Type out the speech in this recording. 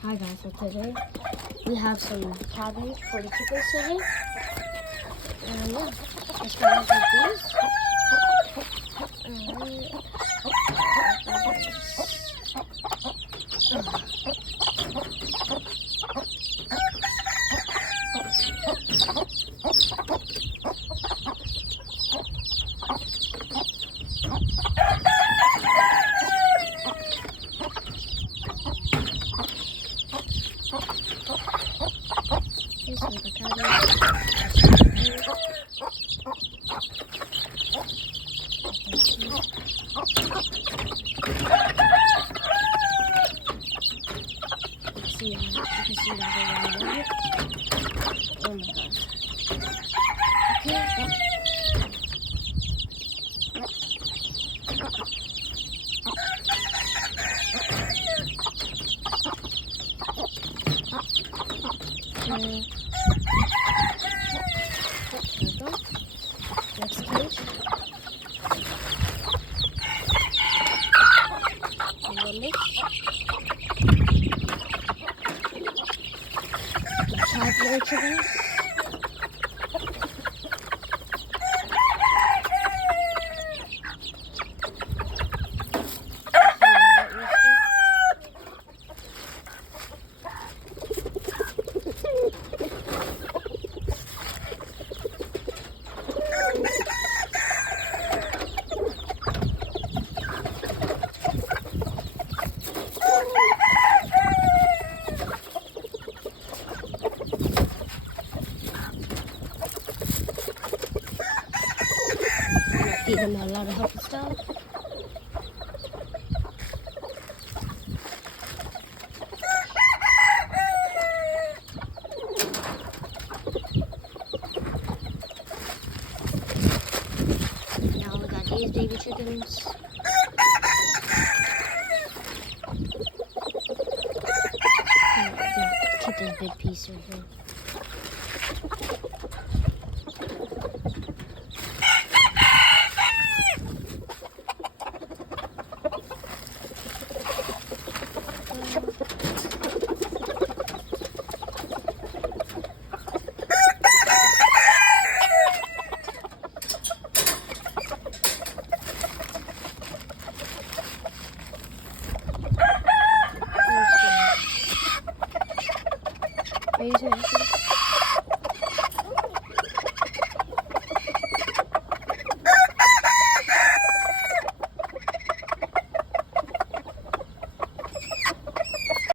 Hi guys, so today we have some cabbage for the chickens today. And yeah, let's start off with these. This is the cabbage. You can see that around it. Oh my gosh. Okay. Next cage. And then this. Toddler chickens. Feed them a lot of healthy stuff. Now we got these baby chickens. Keep this big piece right here. Are you serious?